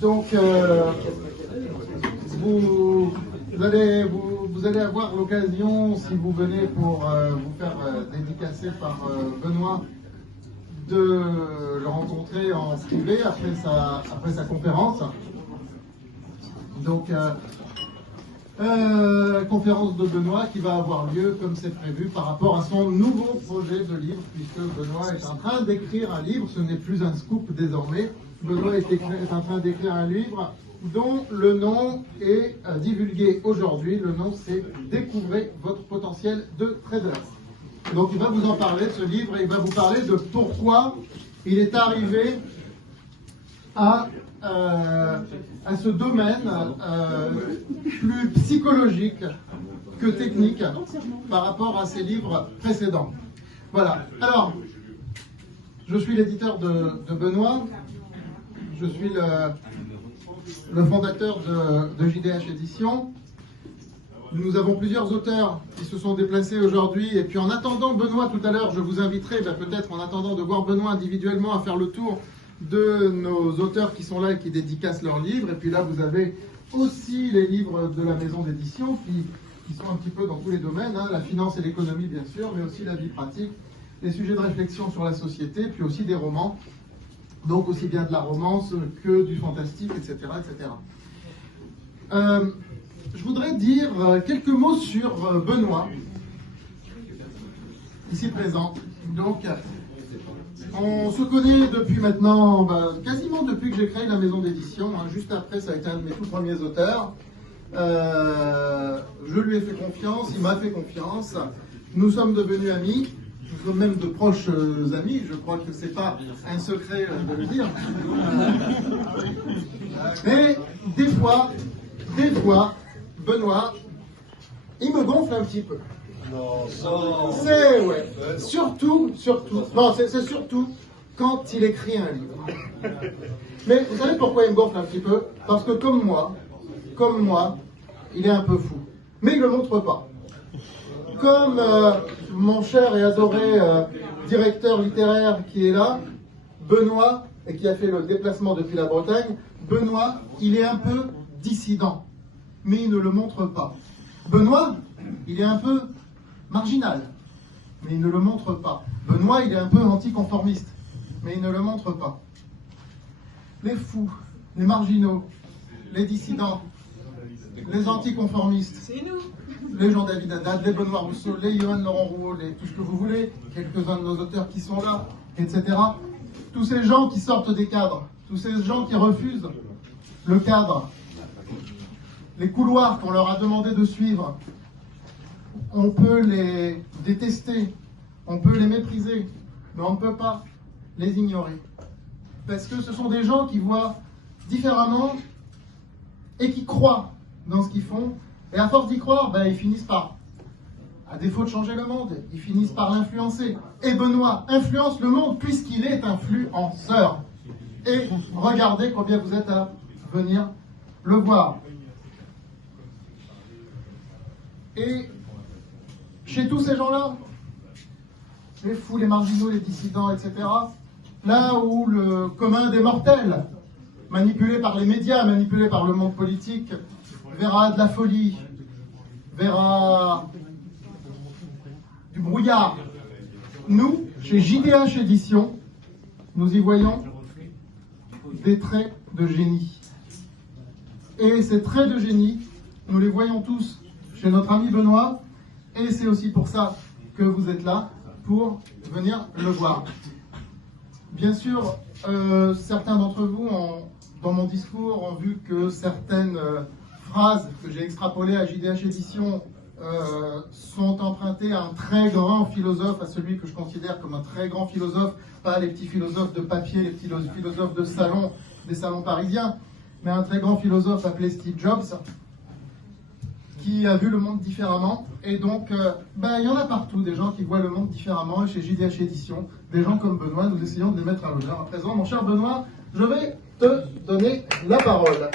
Donc, vous allez avoir l'occasion, si vous venez pour vous faire dédicacer par Benoît, de le rencontrer en privé après sa conférence. Donc, conférence de Benoît qui va avoir lieu comme c'est prévu par rapport à son nouveau projet de livre, puisque Benoît est en train d'écrire un livre, ce n'est plus un scoop désormais. Benoît est en train d'écrire un livre dont le nom est divulgué aujourd'hui. Le nom c'est « Découvrez votre potentiel de trader ». Donc il va vous en parler de ce livre et il va vous parler de pourquoi il est arrivé à ce domaine plus psychologique que technique par rapport à ses livres précédents. Voilà. Alors, je suis l'éditeur de Benoît, je suis le fondateur de JDH Éditions. Nous avons plusieurs auteurs qui se sont déplacés aujourd'hui. Et puis en attendant Benoît tout à l'heure, je vous inviterai peut-être en attendant de voir Benoît individuellement à faire le tour de nos auteurs qui sont là et qui dédicacent leurs livres. Et puis là, vous avez aussi les livres de la maison d'édition qui sont un petit peu dans tous les domaines, hein, la finance et l'économie bien sûr, mais aussi la vie pratique, les sujets de réflexion sur la société, puis aussi des romans, donc aussi bien de la romance que du fantastique, etc. etc. Je voudrais dire quelques mots sur Benoît, ici présent. Donc, on se connaît depuis maintenant, quasiment depuis que j'ai créé la maison d'édition. Hein. Juste après, ça a été un de mes tout premiers auteurs. Je lui ai fait confiance, il m'a fait confiance. Nous sommes devenus amis, nous sommes même de proches amis. Je crois que c'est pas un secret de le dire. Mais des fois, Benoît, il me gonfle un petit peu. Non. C'est, ouais. Surtout, non, c'est surtout quand il écrit un livre. Mais vous savez pourquoi il me gonfle un petit peu? Parce que comme moi, il est un peu fou. Mais il ne le montre pas. Comme mon cher et adoré directeur littéraire qui est là, Benoît, et qui a fait le déplacement depuis la Bretagne, Benoît, il est un peu dissident. Mais il ne le montre pas. Benoît, il est un peu marginal, mais il ne le montre pas. Benoît, il est un peu anticonformiste, mais il ne le montre pas. Les fous, les marginaux, les dissidents, les anticonformistes, les Jean-David Haddad, les Benoît Rousseau, les Johan Laurent Rouault, tout ce que vous voulez, quelques-uns de nos auteurs qui sont là, etc. Tous ces gens qui sortent des cadres, tous ces gens qui refusent le cadre, les couloirs qu'on leur a demandé de suivre, on peut les détester, on peut les mépriser, mais on ne peut pas les ignorer. Parce que ce sont des gens qui voient différemment et qui croient dans ce qu'ils font. Et à force d'y croire, ils finissent par, à défaut de changer le monde, ils finissent par l'influencer. Et Benoît influence le monde puisqu'il est influenceur. Et regardez combien vous êtes à venir le voir. Et chez tous ces gens-là, les fous, les marginaux, les dissidents, etc., là où le commun des mortels, manipulé par les médias, manipulé par le monde politique, verra de la folie, verra du brouillard. Nous, chez JDH Éditions, nous y voyons des traits de génie. Et ces traits de génie, nous les voyons tous chez notre ami Benoît, et c'est aussi pour ça que vous êtes là, pour venir le voir. Bien sûr, certains d'entre vous, dans mon discours, ont vu que certaines phrases que j'ai extrapolées à JDH Éditions sont empruntées à un très grand philosophe, à celui que je considère comme un très grand philosophe, pas les petits philosophes de papier, les petits philosophes de salon, des salons parisiens, mais un très grand philosophe appelé Steve Jobs, qui a vu le monde différemment. Et donc, il y en a partout, des gens qui voient le monde différemment. Et chez JDH Éditions, des gens comme Benoît, nous essayons de les mettre à l'honneur. À présent, mon cher Benoît, je vais te donner la parole.